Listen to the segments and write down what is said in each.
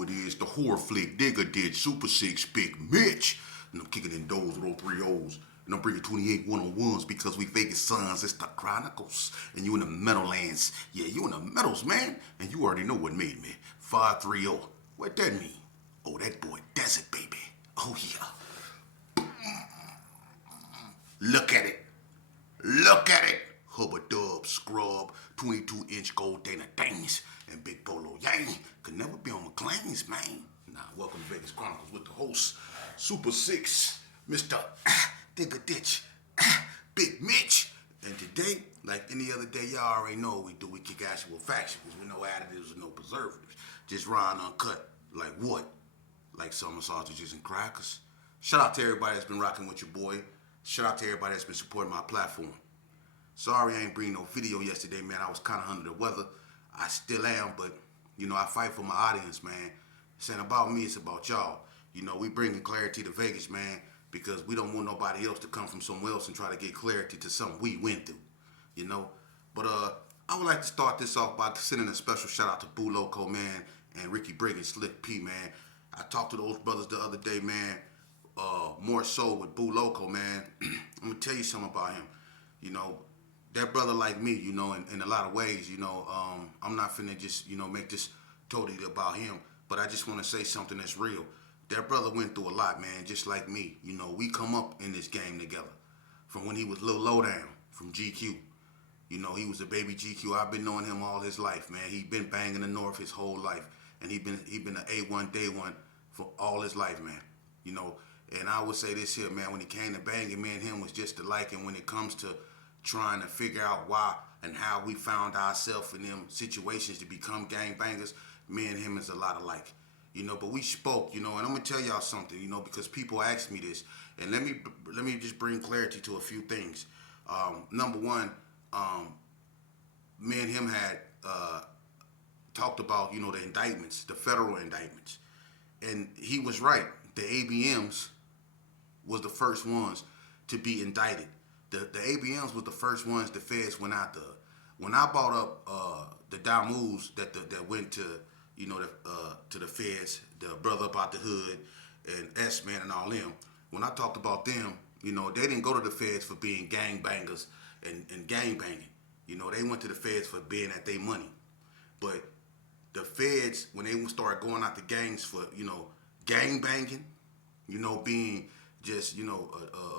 who it is, the horror flick, Digger did, Super 6, Big Mitch. And I'm kicking in doors with all three O's. And I'm bringing 28 one-on-ones because we Vegas sons. It's the Chronicles. And you in the Meadowlands. Yeah, you in the Meadows, man. And you already know what made me. 530. What that mean? Oh, that boy Desert, baby. Oh, yeah. Look at it. Look at it. Hubba Dub, Scrub, 22-inch gold Dana Danes, and Big Bolo Yang. Could never be on McLean's, man. Nah, welcome to Vegas Chronicles with the host, Super 6, Mr. Digger Ditch, Big Mitch. And today, like any other day, y'all already know what we do. We kick actual facts because we no additives and no preservatives. Just raw and uncut. Like what? Like summer sausages and crackers. Shout out to everybody that's been rocking with your boy. Shout out to everybody that's been supporting my platform. Sorry I ain't bring no video yesterday, man. I was kind of under the weather. I still am, but, you know, I fight for my audience, man. This ain't about me, it's about y'all. You know, we bringing clarity to Vegas, man, because we don't want nobody else to come from somewhere else and try to get clarity to something we went through, you know. But I would like to start this off by sending a special shout out to Boo Loco, man, and Ricky Briggs, Slick P, man. I talked to those brothers the other day, man, more so with Boo Loco, man. I'm going to tell you something about him, you know. That brother like me, you know, in a lot of ways, you know, I'm not finna just, you know, make this totally about him, but I just want to say something that's real. That brother went through a lot, man, just like me. You know, we come up in this game together from when he was Lil Lowdown from GQ. You know, he was a baby GQ. I've been knowing him all his life, man. He been banging the North his whole life, and he been an A1 day one for all his life, man. You know, and I would say this here, man, when it came to banging, me and him was just alike, and when it comes to trying to figure out why and how we found ourselves in them situations to become gangbangers, me and him is a lot alike, you know. But we spoke, you know, and I'm gonna tell y'all something, you know, because people ask me this, and let me just bring clarity to a few things. Number one, me and him had talked about, you know, the indictments, the federal indictments, and he was right. The ABMs was the first ones to be indicted. The ABMs was the first ones the feds went after. When I brought up the Damus that went to, you know, to the feds, the brother up out the hood, and S-Man and all them, when I talked about them, you know, they didn't go to the feds for being gangbangers and gang banging. You know, they went to the feds for being at their money. But the feds, when they started going out the gangs for, you know, gang banging, you know, being just, you know,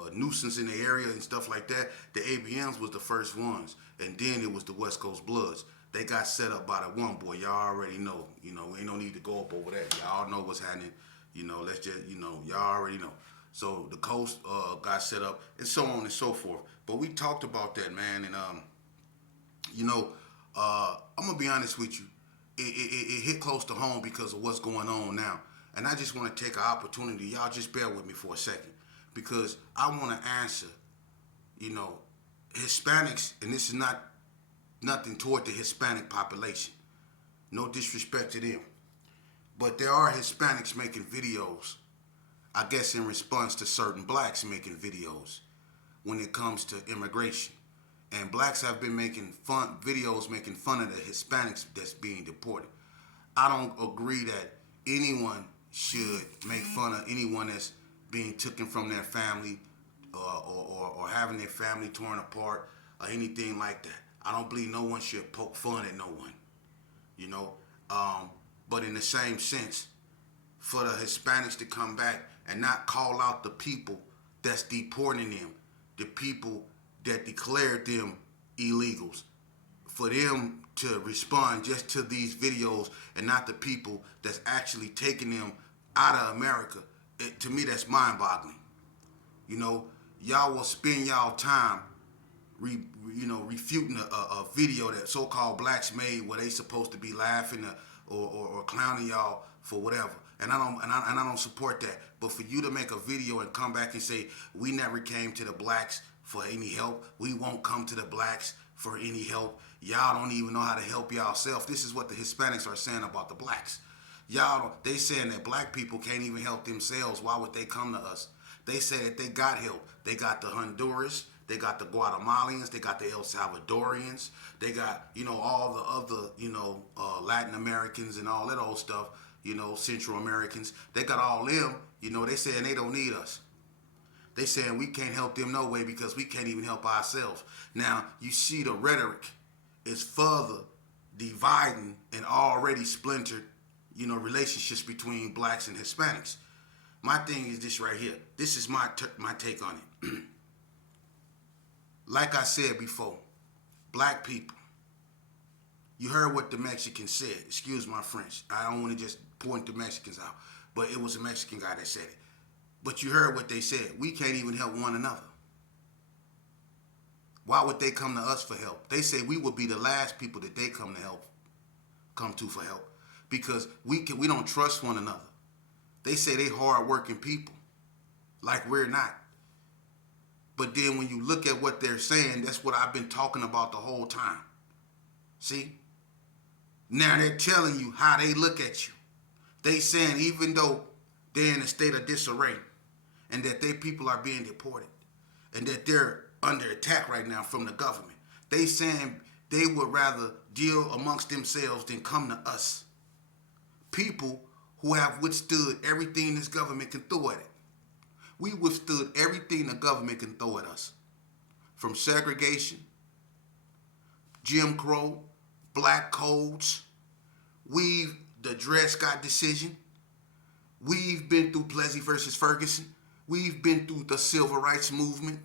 a nuisance in the area and stuff like that, the ABMs was the first ones. And then it was the West Coast Bloods. They got set up by the one boy. Y'all already know. You know, ain't no need to go up over that. Y'all know what's happening. You know, let's just, you know, y'all already know. So the Coast got set up and so on and so forth. But we talked about that, man. And, you know, I'm going to be honest with you. It hit close to home because of what's going on now. And I just want to take an opportunity. Y'all just bear with me for a second. Because I want to answer, you know, Hispanics, and this is not nothing toward the Hispanic population. No disrespect to them. But there are Hispanics making videos, I guess in response to certain blacks making videos when it comes to immigration. And blacks have been making videos making fun of the Hispanics that's being deported. I don't agree that anyone should make fun of anyone that's being taken from their family or having their family torn apart or anything like that. I don't believe no one should poke fun at no one, you know. But in the same sense, for the Hispanics to come back and not call out the people that's deporting them, the people that declared them illegals, for them to respond just to these videos and not the people that's actually taking them out of America, to me that's mind-boggling. You know, y'all will spend y'all time refuting a video that so-called blacks made where they supposed to be laughing or clowning y'all for whatever. And I don't support that. But for you to make a video and come back and say, we never came to the blacks for any help, we won't come to the blacks for any help, y'all don't even know how to help yourself. This is what the Hispanics are saying about the blacks. They saying that black people can't even help themselves. Why would they come to us? They say that they got help. They got the Honduras, they got the Guatemalans, they got the El Salvadorians, they got, you know, all the other, you know, Latin Americans and all that old stuff. Central Americans. They got all them, they saying they don't need us. They saying we can't help them no way because we can't even help ourselves. Now, you see the rhetoric is further dividing and already splintered, relationships between blacks and Hispanics. My thing is this right here. This is my take on it. Like I said before, black people, you heard what the Mexican said. Excuse my French. I don't want to just point the Mexicans out, but it was a Mexican guy that said it. But you heard what they said. We can't even help one another. Why would they come to us for help? They say we would be the last people that they come to for help, because we don't trust one another. They say they hard-working people, like we're not. But then when you look at what they're saying, that's what I've been talking about the whole time. See? Now they're telling you how they look at you. They saying even though they're in a state of disarray and that their people are being deported and that they're under attack right now from the government, they saying they would rather deal amongst themselves than come to us. People who have withstood everything this government can throw at it. We withstood everything the government can throw at us. From segregation, Jim Crow, black codes. The Dred Scott decision. We've been through Plessy versus Ferguson. We've been through the Civil Rights Movement.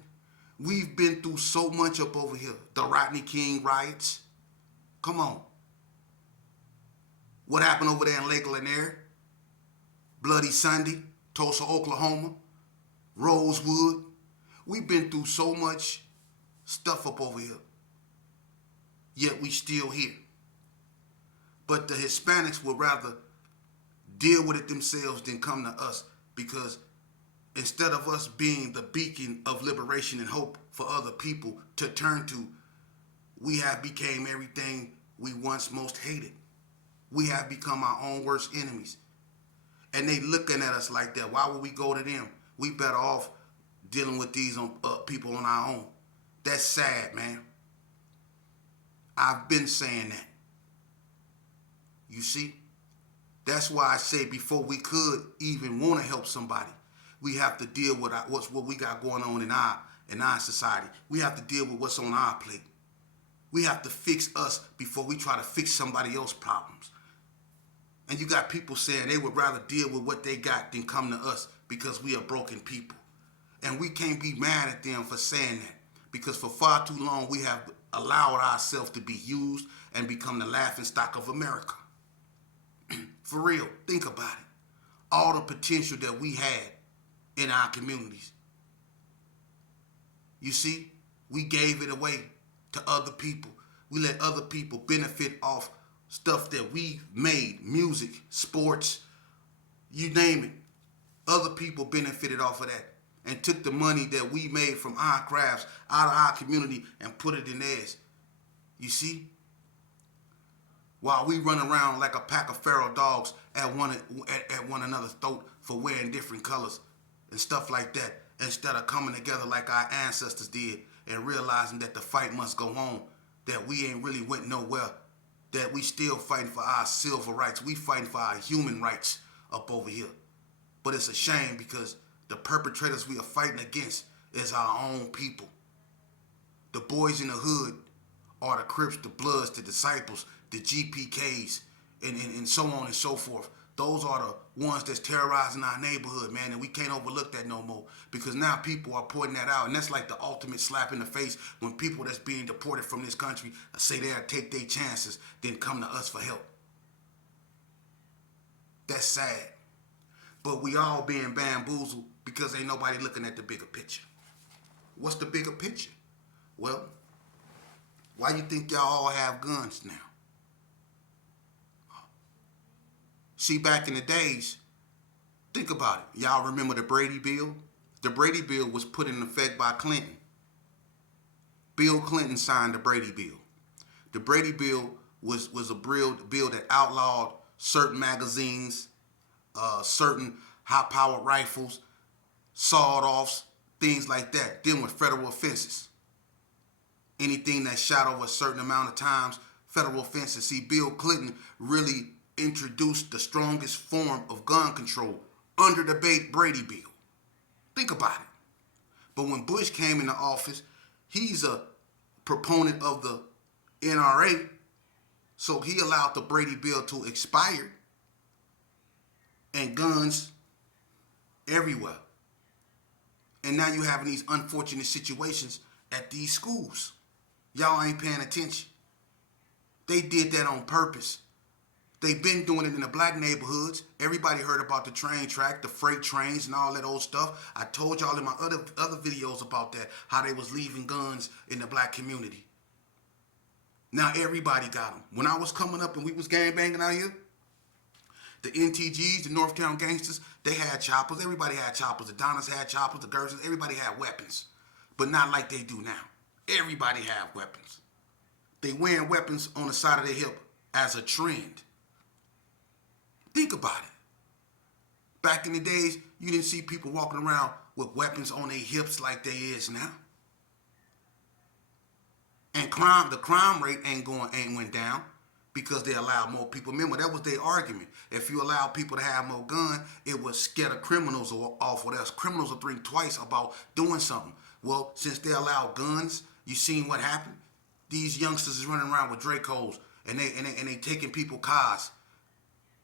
We've been through so much up over here. The Rodney King riots. Come on. What happened over there in Lake Lanier? Bloody Sunday, Tulsa, Oklahoma, Rosewood. We've been through so much stuff up over here. Yet we still here. But the Hispanics would rather deal with it themselves than come to us, because instead of us being the beacon of liberation and hope for other people to turn to, we have became everything we once most hated. We have become our own worst enemies. And they looking at us like that. Why would we go to them? We better off dealing with these people on our own. That's sad, man. I've been saying that. You see? That's why I say before we could even want to help somebody, we have to deal with what we got going on in our society. We have to deal with what's on our plate. We have to fix us before we try to fix somebody else's problems. And you got people saying they would rather deal with what they got than come to us because we are broken people. And we can't be mad at them for saying that, because for far too long we have allowed ourselves to be used and become the laughingstock of America. For real, think about it. All the potential that we had in our communities. You see, we gave it away to other people. We let other people benefit off stuff that we made, music, sports, you name it. Other people benefited off of that and took the money that we made from our crafts out of our community and put it in theirs. You see? While we run around like a pack of feral dogs at one another's throat for wearing different colors and stuff like that, instead of coming together like our ancestors did and realizing that the fight must go on, that we ain't really went nowhere, that we still fighting for our civil rights. We fighting for our human rights up over here. But it's a shame because the perpetrators we are fighting against is our own people. The boys in the hood are the Crips, the Bloods, the Disciples, the GPKs, and so on and so forth. Those are the ones that's terrorizing our neighborhood, man, and we can't overlook that no more, because now people are pointing that out, and that's like the ultimate slap in the face when people that's being deported from this country say they'll take their chances, then come to us for help. That's sad. But we all being bamboozled because ain't nobody looking at the bigger picture. What's the bigger picture? Well, why you think y'all all have guns now? See, back in the days, think about it. Y'all remember the Brady Bill? The Brady Bill was put in effect by Clinton. Bill Clinton signed the Brady Bill. The Brady Bill was a bill that outlawed certain magazines, certain high-powered rifles, sawed-offs, things like that. Then with federal offenses. Anything that shot over a certain amount of times, federal offenses. See, Bill Clinton really introduced the strongest form of gun control under the Brady Bill. Think about it. But when Bush came into office, he's a proponent of the NRA, so he allowed the Brady Bill to expire and guns everywhere. And now you're having these unfortunate situations at these schools. Y'all ain't paying attention. They did that on purpose. They've been doing it in the black neighborhoods. Everybody heard about the train track, the freight trains, and all that old stuff. I told y'all in my other videos about that, how they was leaving guns in the black community. Now everybody got them. When I was coming up and we was gangbanging out here, the NTGs, the Northtown Gangsters, they had choppers. Everybody had choppers. The Donnas had choppers. The Gersons, everybody had weapons. But not like they do now. Everybody had weapons. They wearing weapons on the side of their hip as a trend. Think about it. Back in the days, you didn't see people walking around with weapons on their hips like they is now. And the crime rate ain't went down because they allowed more people. Remember, that was their argument. If you allow people to have more guns, it would scare the criminals off with us. Criminals will think twice about doing something. Well, since they allow guns, you seen what happened? These youngsters is running around with Dracos and they taking people's cars.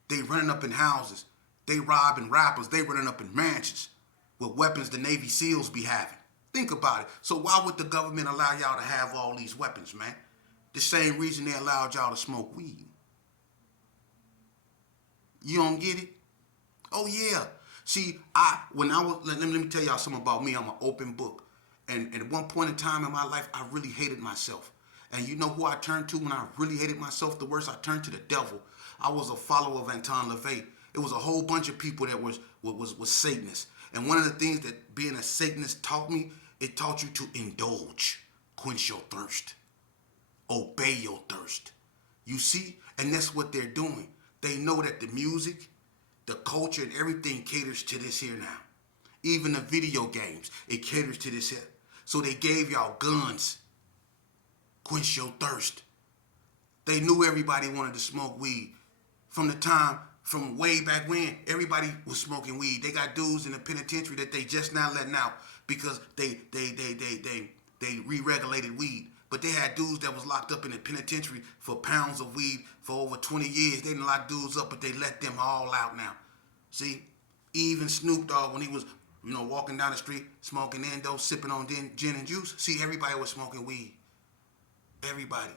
They running up in houses. They robbing rappers. They running up in mansions with weapons the Navy SEALs be having. Think about it. So why would the government allow y'all to have all these weapons, man? The same reason they allowed y'all to smoke weed. You don't get it? Oh yeah. See, let me tell y'all something about me. I'm an open book. And at one point in time in my life, I really hated myself. And you know who I turned to when I really hated myself the worst? I turned to the devil. I was a follower of Anton LaVey. It was a whole bunch of people that was Satanists. And one of the things that being a Satanist taught me, it taught you to indulge, quench your thirst, obey your thirst. You see? And that's what they're doing. They know that the music, the culture, and everything caters to this here now. Even the video games, it caters to this here. So they gave y'all guns. Quench your thirst. They knew everybody wanted to smoke weed. From way back when, everybody was smoking weed. They got dudes in the penitentiary that they just now letting out because they re-regulated weed. But they had dudes that was locked up in the penitentiary for pounds of weed for over 20 years. They didn't lock dudes up, but they let them all out now. See? Even Snoop Dogg, when he was, walking down the street, smoking endo, sipping on gin and juice. See, everybody was smoking weed. Everybody.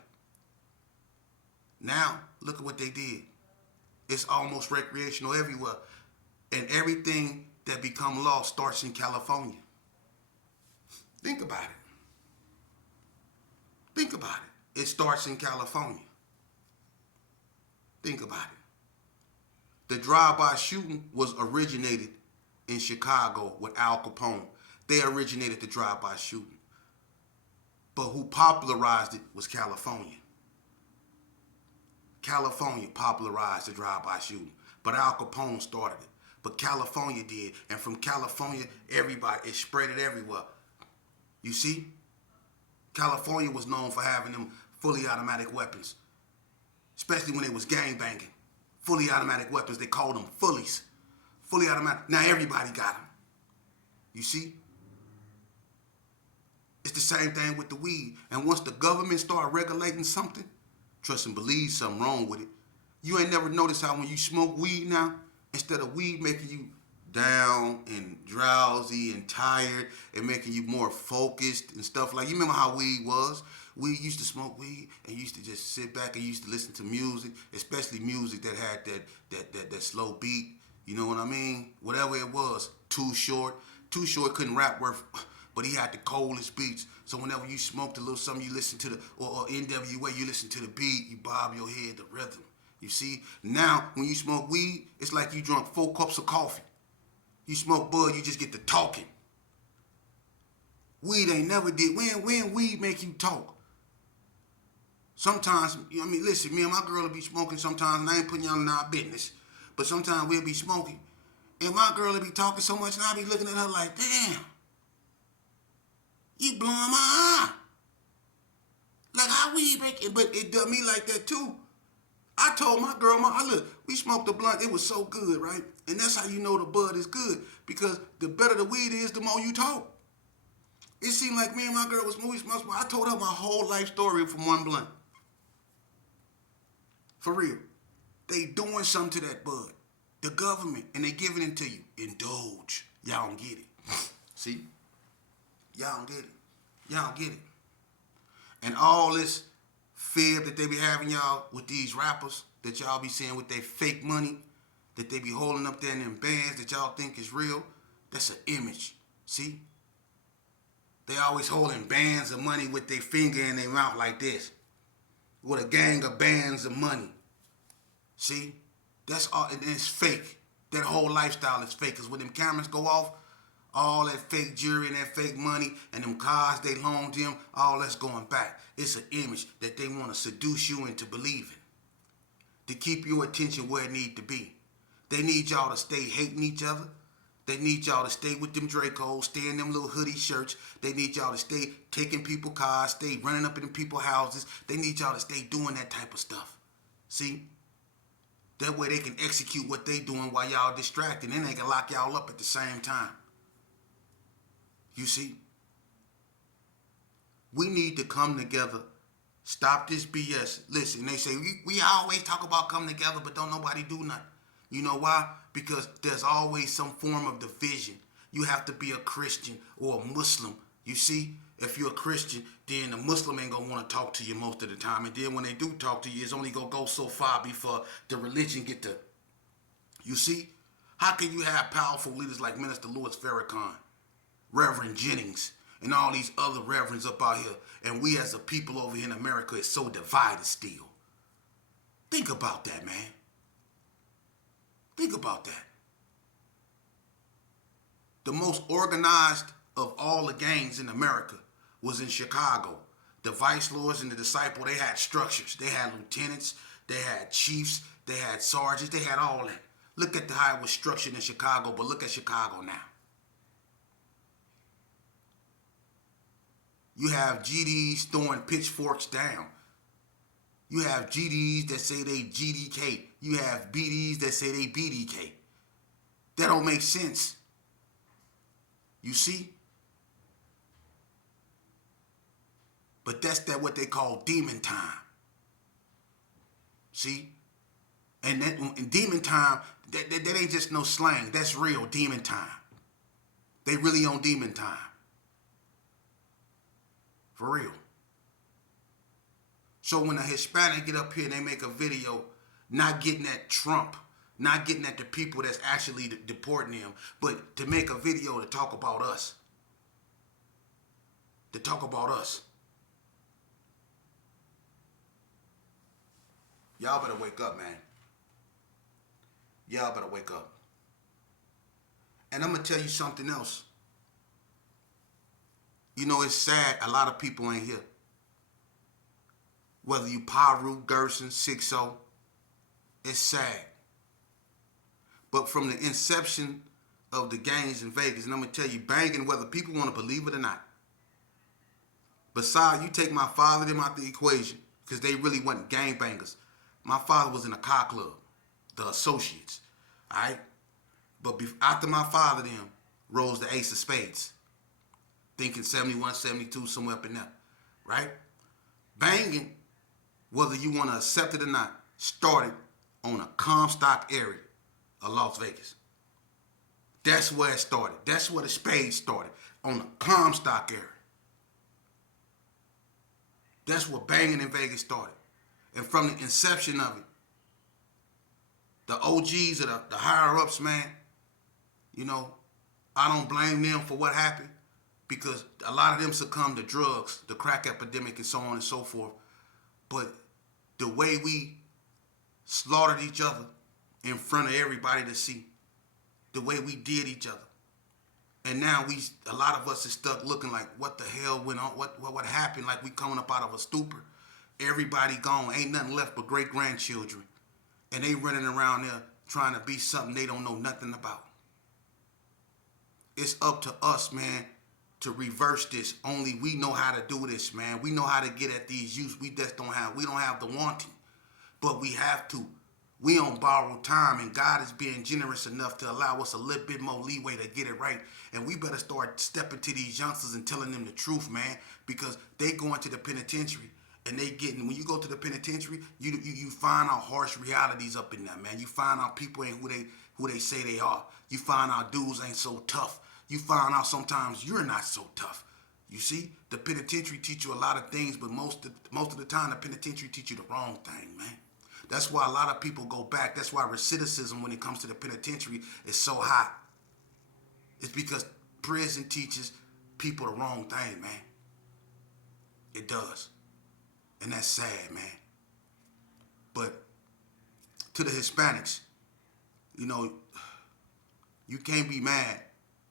Now, look at what they did. It's almost recreational everywhere. And everything that become law starts in California. Think about it. Think about it. It starts in California. Think about it. The drive-by shooting was originated in Chicago with Al Capone. They originated the drive-by shooting. But who popularized it was California. California popularized the drive-by shooting. But Al Capone started it. But California did. And from California, it spread it everywhere. You see? California was known for having them fully automatic weapons. Especially when they was gangbanging. Fully automatic weapons. They called them fullies. Fully automatic. Now everybody got them. You see? It's the same thing with the weed. And once the government start regulating something, trust and believe something wrong with it. You ain't never noticed how when you smoke weed now, instead of weed making you down and drowsy and tired and making you more focused and stuff like, you remember how weed was? We used to smoke weed and used to just sit back and used to listen to music, especially music that had that slow beat. You know what I mean? Whatever it was. Too Short couldn't rap worth, but he had the coldest beats. So whenever you smoked a little something, you listen to or NWA, you listen to the beat, you bob your head, the rhythm. You see? Now, when you smoke weed, it's like you drunk 4 cups of coffee. You smoke bud, you just get to talking. Weed ain't never did. When weed make you talk? Sometimes, listen, me and my girl will be smoking sometimes, and I ain't putting y'all in our business. But sometimes we'll be smoking, and my girl will be talking so much, and I'll be looking at her like, damn, you blowing my eye. Like how weed make it, but it does me like that too. I told my girl, look, we smoked a blunt. It was so good, right? And that's how you know the bud is good, because the better the weed is, the more you talk. It seemed like me and my girl was movie smoking. I told her my whole life story from one blunt. For real. They doing something to that bud. The government, and they giving it to you. Indulge. Y'all don't get it. See? Y'all don't get it. Y'all don't get it. And all this fib that they be having y'all with these rappers that y'all be seeing with their fake money that they be holding up there in them bands that y'all think is real, that's an image. See? They always holding bands of money with their finger in their mouth like this. With a gang of bands of money. See? That's all, and it's fake. That whole lifestyle is fake. Because when them cameras go off, all that fake jewelry and that fake money and them cars they loaned them, all that's going back. It's an image that they want to seduce you into believing. To keep your attention where it need to be. They need y'all to stay hating each other. They need y'all to stay with them Dracos, stay in them little hoodie shirts. They need y'all to stay taking people cars, stay running up in people's houses. They need y'all to stay doing that type of stuff. See? That way they can execute what they doing while y'all distracted. And then they can lock y'all up at the same time. You see? We need to come together. Stop this BS. Listen, they say, we always talk about coming together, but don't nobody do nothing. You know why? Because there's always some form of division. You have to be a Christian or a Muslim. You see? If you're a Christian, then the Muslim ain't going to want to talk to you most of the time. And then when they do talk to you, it's only going to go so far before the religion get to... You see? How can you have powerful leaders like Minister Louis Farrakhan, Reverend Jennings, and all these other reverends up out here, and we as a people over here in America is so divided still? Think about that, man. Think about that. The most organized of all the gangs in America was in Chicago. The Vice Lords and the Disciple, they had structures. They had lieutenants, they had chiefs, they had sergeants, they had all that. Look at how it was structured in Chicago, but look at Chicago now. You have GDs throwing pitchforks down. You have GDs that say they GDK. You have BDs that say they BDK. That don't make sense. You see? But that's what they call demon time. See? And that in demon time, that ain't just no slang. That's real demon time. They really on demon time. For real. So when a Hispanic get up here and they make a video not getting at Trump, not getting at the people that's actually deporting them, but to make a video to talk about us. To talk about us. Y'all better wake up, man. Y'all better wake up. And I'm going to tell you something else. You know, it's sad a lot of people ain't here. Whether you Paru, Gerson, 6-0, it's sad. But from the inception of the gangs in Vegas, and I'm going to tell you, banging, whether people want to believe it or not. Besides, you take my father them out the equation, because they really wasn't gangbangers. My father was in a car club, the Associates, all right? But after my father them rose the Ace of Spades, thinking 71, 72, somewhere up in there, right? Banging, whether you want to accept it or not, started on a Comstock area of Las Vegas. That's where it started. That's where the Spades started, on the Comstock area. That's where banging in Vegas started. And from the inception of it, the OGs or the higher-ups, man, you know, I don't blame them for what happened, because a lot of them succumbed to drugs, the crack epidemic, and so on and so forth. But the way we slaughtered each other in front of everybody to see, the way we did each other, and now a lot of us is stuck looking like, what the hell went on? What happened? Like we coming up out of a stupor. Everybody gone. Ain't nothing left but great-grandchildren. And they running around there trying to be something they don't know nothing about. It's up to us, man, to reverse this. Only we know how to do this, man. We know how to get at these youths. We don't have the wanting. But we have to. We on borrowed time, and God is being generous enough to allow us a little bit more leeway to get it right. And we better start stepping to these youngsters and telling them the truth, man, because they going to the penitentiary and they getting. When you go to the penitentiary, you find out harsh realities up in there, man. You find out people ain't who they say they are. You find out dudes ain't so tough. You find out sometimes you're not so tough. You see, the penitentiary teach you a lot of things, but most of the time, the penitentiary teach you the wrong thing, man. That's why a lot of people go back. That's why recidivism when it comes to the penitentiary is so high. It's because prison teaches people the wrong thing, man. It does. And that's sad, man. But to the Hispanics, you know, you can't be mad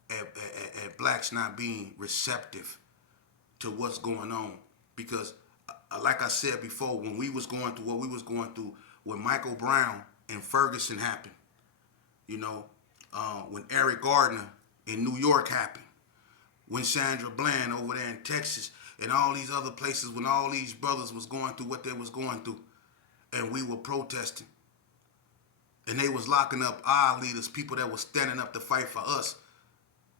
at blacks not being receptive to what's going on, because like I said before, when we was going through what we was going through, when Michael Brown and Ferguson happened, you know, when Eric Gardner in New York happened, when Sandra Bland over there in Texas, and all these other places, when all these brothers was going through what they was going through, and we were protesting, and they was locking up our leaders, people that was standing up to fight for us,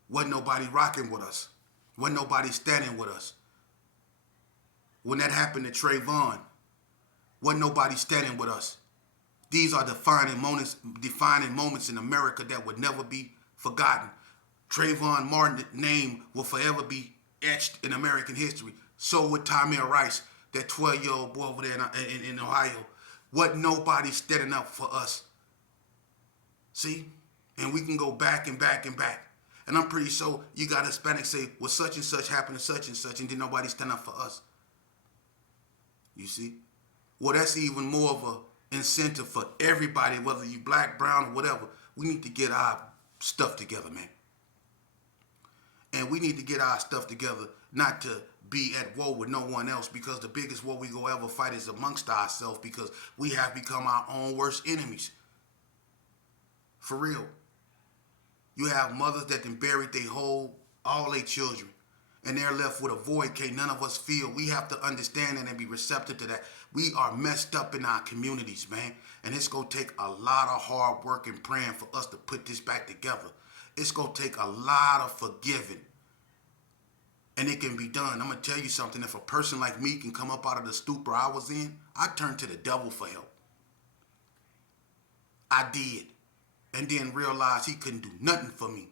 wasn't nobody rocking with us. Wasn't nobody standing with us. When that happened to Trayvon, wasn't nobody standing with us. These are defining moments in America that would never be forgotten. Trayvon Martin's name will forever be etched in American history. So would Tamir Rice, that 12-year-old boy over there in Ohio. Wasn't nobody standing up for us. See? And we can go back and back and back. And I'm pretty sure you got Hispanics say, well, such and such happened to such, and did nobody stand up for us. You see? Well, that's even more of an incentive for everybody, whether you black, brown, or whatever. We need to get our stuff together, man. And we need to get our stuff together, not to be at war with no one else, because the biggest war we go ever fight is amongst ourselves, because we have become our own worst enemies. For real. You have mothers that then buried all their children, and they're left with a void can't none of us feel. We have to understand that and be receptive to that. We are messed up in our communities, man, and it's going to take a lot of hard work and praying for us to put this back together. It's going to take a lot of forgiving, and it can be done. I'm going to tell you something. If a person like me can come up out of the stupor I was in, I turned to the devil for help. I did. And then realized he couldn't do nothing for me.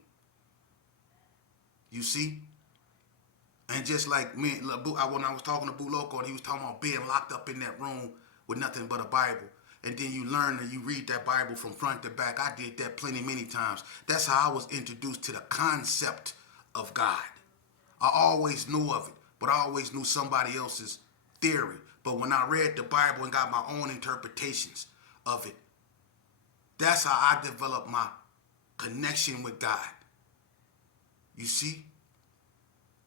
You see? And just like me, when I was talking to Boo Loco, and he was talking about being locked up in that room with nothing but a Bible. And then you learn and you read that Bible from front to back. I did that many times. That's how I was introduced to the concept of God. I always knew of it, but I always knew somebody else's theory. But when I read the Bible and got my own interpretations of it, that's how I developed my connection with God. You see?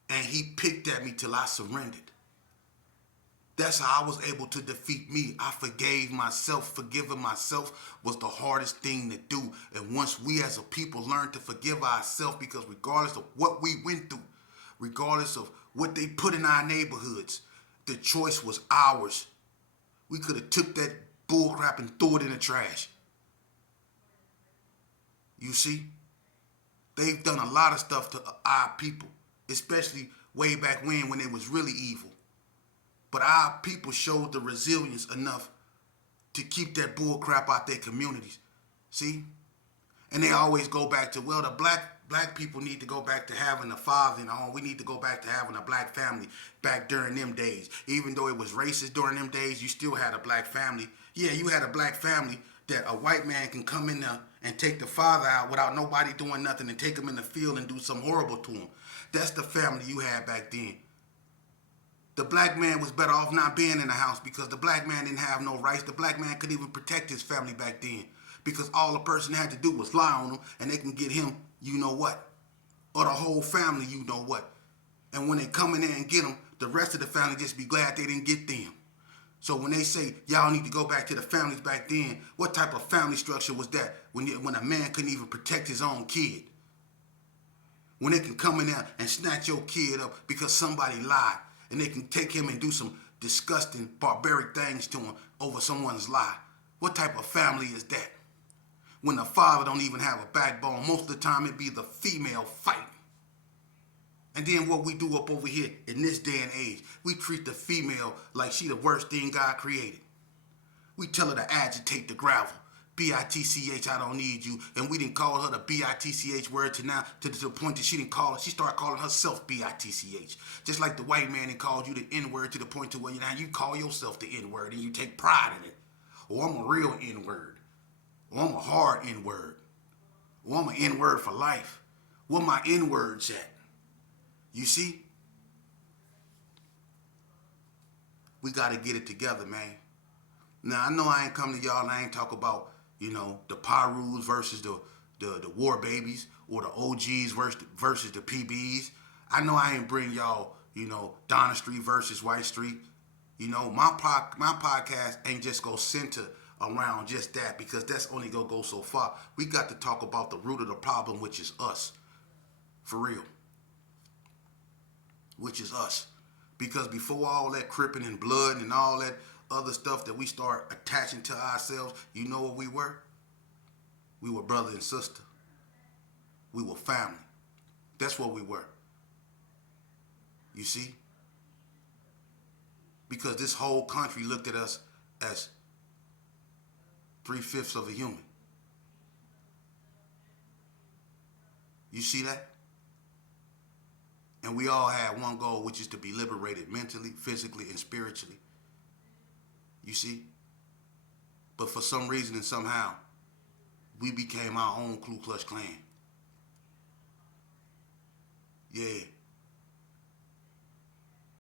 And he picked at me till I surrendered. That's how I was able to defeat me. I forgave myself. Forgiving myself was the hardest thing to do. And once we as a people learn to forgive ourselves, because regardless of what we went through, regardless of what they put in our neighborhoods, the choice was ours. We could have took that bull crap and threw it in the trash. You see? They've done a lot of stuff to our people, especially way back when it was really evil. But our people showed the resilience enough to keep that bull crap out their communities. See? And they always go back to, well, the black people need to go back to having a father in the home. We need to go back to having a black family back during them days. Even though it was racist during them days, you still had a black family. Yeah, you had a black family that a white man can come in there and take the father out without nobody doing nothing and take him in the field and do something horrible to him. That's the family you had back then. The black man was better off not being in the house, because the black man didn't have no rights. The black man couldn't even protect his family back then, because all the person had to do was lie on him and they can get him you know what, or the whole family you know what. And when they come in there and get them, the rest of the family just be glad they didn't get them. So when they say, y'all need to go back to the families back then, what type of family structure was that when a man couldn't even protect his own kid? When they can come in there and snatch your kid up because somebody lied, and they can take him and do some disgusting, barbaric things to him over someone's lie. What type of family is that? When the father don't even have a backbone, most of the time it be the female fighting. And then what we do up over here in this day and age, we treat the female like she the worst thing God created. We tell her to agitate the gravel. B-I-T-C-H, I don't need you. And we didn't call her the B-I-T-C-H word to now, to the point that she started calling herself B-I-T-C-H. Just like the white man that called you the N-word to the point to where now you call yourself the N-word and you take pride in it. Or I'm a real N-word. Or I'm a hard N-word. Or I'm an N-word for life. Where my N-words at? You see? We got to get it together, man. Now, I know I ain't come to y'all and I ain't talk about, the Pyrus versus the War Babies or the OGs versus the PBs. I know I ain't bring y'all, Donna Street versus White Street. My podcast ain't just going to center around just that because that's only going to go so far. We got to talk about the root of the problem, which is us. For real. Which is us. Because before all that cripping and blood and all that other stuff that we start attaching to ourselves, you know what we were? We were brother and sister. We were family. That's what we were. You see? Because this whole country looked at us as 3/5 of a human. You see that? And we all had one goal, which is to be liberated mentally, physically, and spiritually. You see? But for some reason and somehow, we became our own Ku Klux Klan. Yeah.